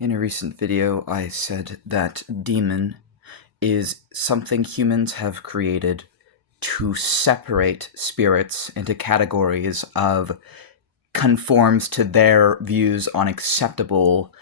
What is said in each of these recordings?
In a recent video, I said that demon is something humans have created to separate spirits into categories of conforms to their views on acceptable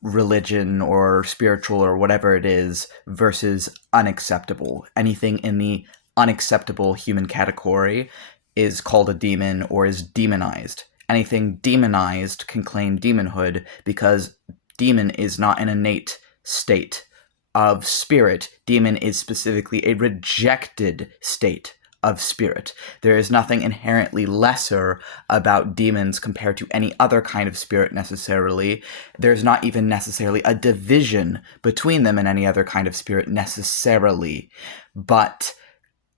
religion or spiritual or whatever it is versus unacceptable. Anything in the unacceptable human category is called a demon or is demonized. Anything demonized can claim demonhood because demon is not an innate state of spirit. Demon is specifically a rejected state of spirit. There is nothing inherently lesser about demons compared to any other kind of spirit necessarily. There's not even necessarily a division between them and any other kind of spirit necessarily. But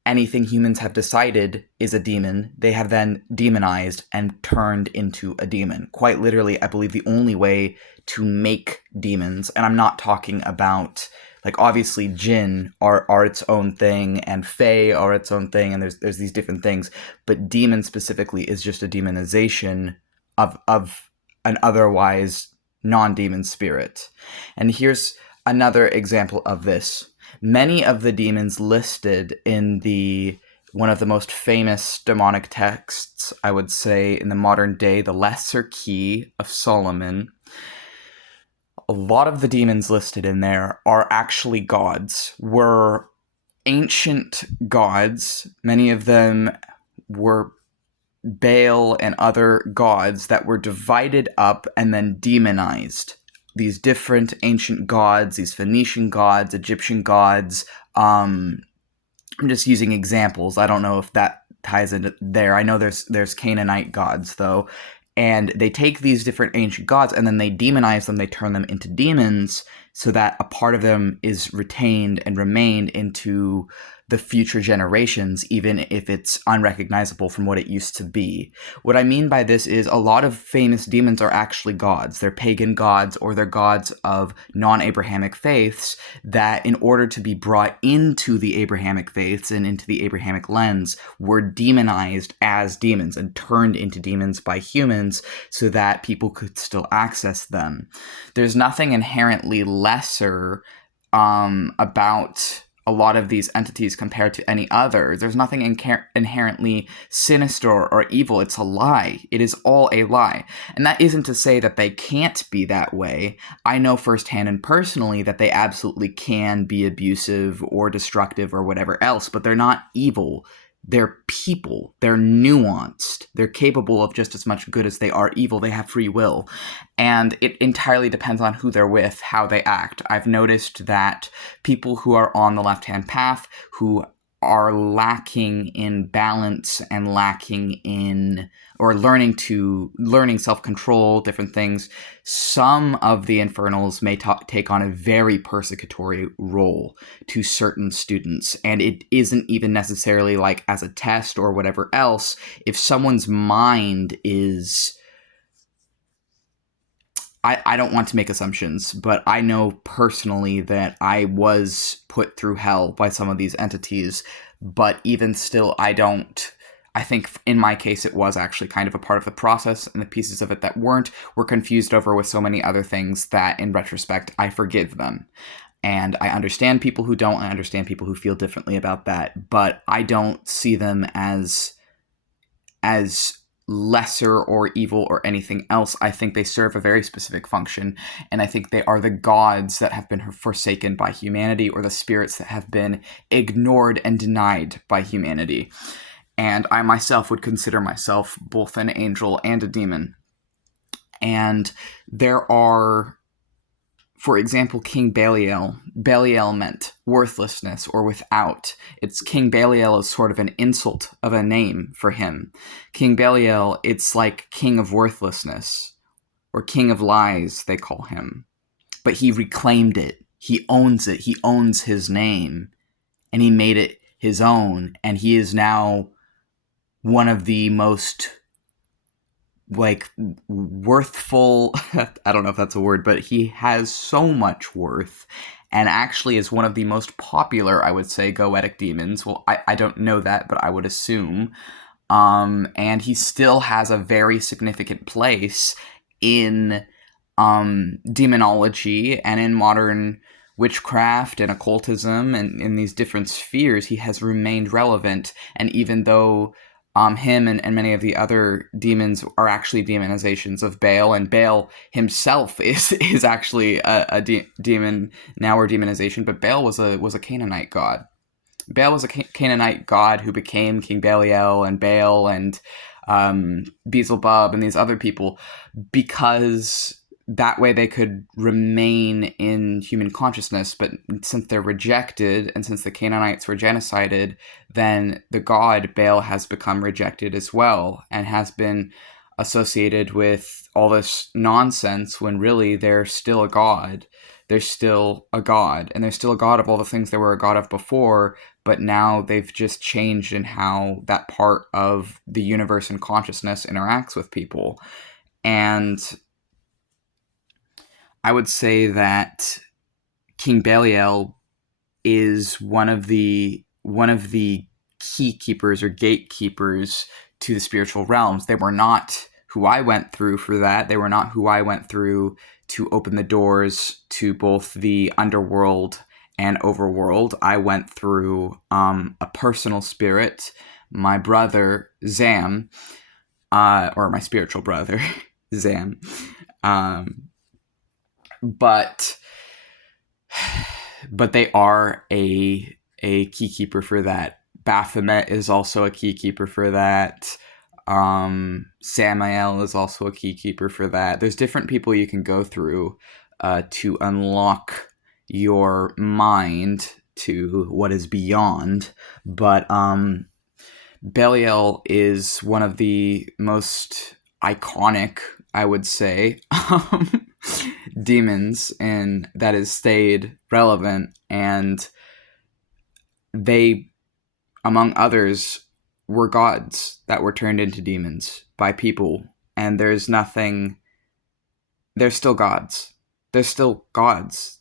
anything humans have decided is a demon, they have then demonized and turned into a demon. Quite literally, I believe the only way to make demons, and I'm not talking about, like, obviously jinn are its own thing, and fae are its own thing, and there's these different things, but demon specifically is just a demonization of an otherwise non-demon spirit. And here's another example of this. Many of the demons listed in one of the most famous demonic texts, I would say, in the modern day, the Lesser Key of Solomon, a lot of the demons listed in there are actually gods, were ancient gods. Many of them were Baal and other gods that were divided up and then demonized. These different ancient gods, these Phoenician gods, Egyptian gods. I'm just using examples. I don't know if that ties into there. I know there's Canaanite gods, though. And they take these different ancient gods and then they demonize them. They turn them into demons so that a part of them is retained and remained into the future generations, even if it's unrecognizable from what it used to be. What I mean by this is a lot of famous demons are actually gods. They're pagan gods or they're gods of non-Abrahamic faiths that, in order to be brought into the Abrahamic faiths and into the Abrahamic lens, were demonized as demons and turned into demons by humans so that people could still access them. There's nothing inherently lesser about a lot of these entities compared to any other. There's nothing inherently sinister or evil. It's a lie. It is all a lie. And that isn't to say that they can't be that way. I know firsthand and personally that they absolutely can be abusive or destructive or whatever else, but they're not evil. They're people. They're nuanced. They're capable of just as much good as they are evil. They have free will. And it entirely depends on who they're with, how they act. I've noticed that people who are on the left-hand path, who are lacking in balance and lacking in, or learning self-control, different things, some of the infernals may take on a very persecutory role to certain students. And it isn't even necessarily like as a test or whatever else. If someone's mind is, I don't want to make assumptions, but I know personally that I was put through hell by some of these entities, but even still, I think in my case it was actually kind of a part of the process, and the pieces of it that weren't were confused over with so many other things that in retrospect I forgive them. And I understand people who don't, I understand people who feel differently about that, but I don't see them as lesser or evil or anything else. I think they serve a very specific function, and I think they are the gods that have been forsaken by humanity, or the spirits that have been ignored and denied by humanity. And I myself would consider myself both an angel and a demon. And there are, for example, King Belial. Belial meant worthlessness or without. It's King Belial is sort of an insult of a name for him. King Belial, it's like king of worthlessness, or king of lies, they call him. But he reclaimed it. He owns it. He owns his name, and he made it his own. And he is now one of the most worthful, I don't know if that's a word, but he has so much worth, and actually is one of the most popular, I would say, goetic demons. Well, I don't know that, but I would assume. And he still has a very significant place in demonology and in modern witchcraft and occultism and in these different spheres, he has remained relevant. And even though him and many of the other demons are actually demonizations of Baal, and Baal himself is actually a demon now, or demonization, but Baal was a Canaanite god. Baal was a Canaanite god who became King Belial and Baal and Beelzebub and these other people, because that way they could remain in human consciousness. But since they're rejected, and since the Canaanites were genocided, then the god Baal has become rejected as well, and has been associated with all this nonsense, when really they're still a god. They're still a god, and they're still a god of all the things they were a god of before, but now they've just changed in how that part of the universe and consciousness interacts with people. And I would say that King Belial is one of the key keepers or gatekeepers to the spiritual realms. They were not who I went through for that. They were not who I went through to open the doors to both the underworld and overworld. I went through a personal spirit, my brother Zam, or my spiritual brother Zam. But they are a key keeper for that. Baphomet is also a key keeper for that. Samael is also a key keeper for that. There's different people you can go through to unlock your mind to what is beyond. But Belial is one of the most iconic, I would say, demons, and that has stayed relevant. And they, among others, were gods that were turned into demons by people. And they're still gods. They're still gods.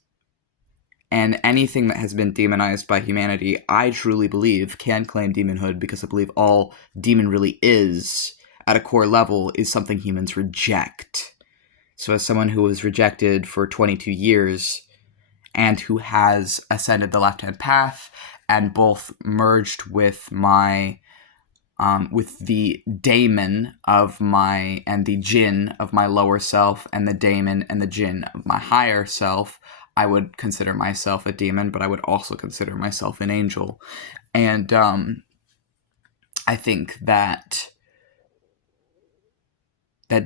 And anything that has been demonized by humanity, I truly believe, can claim demonhood, because I believe all demon really is, at a core level, is something humans reject. So as someone who was rejected for 22 years, and who has ascended the left-hand path, and both merged with my with the daemon of my, and the jinn of my lower self, and the daemon and the jinn of my higher self, I would consider myself a demon, but I would also consider myself an angel. And I think that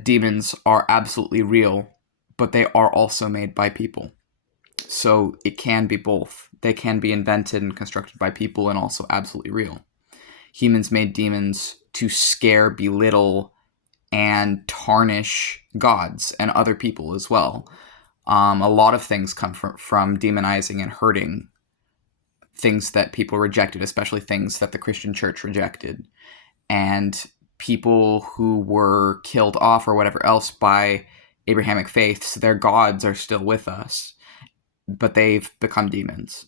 demons are absolutely real, but they are also made by people. So it can be both. They can be invented and constructed by people, and also absolutely real. Humans made demons to scare, belittle, and tarnish gods and other people as well. A lot of things come from demonizing and hurting things that people rejected, especially things that the Christian church rejected. And people who were killed off or whatever else by Abrahamic faiths, their gods are still with us, but they've become demons.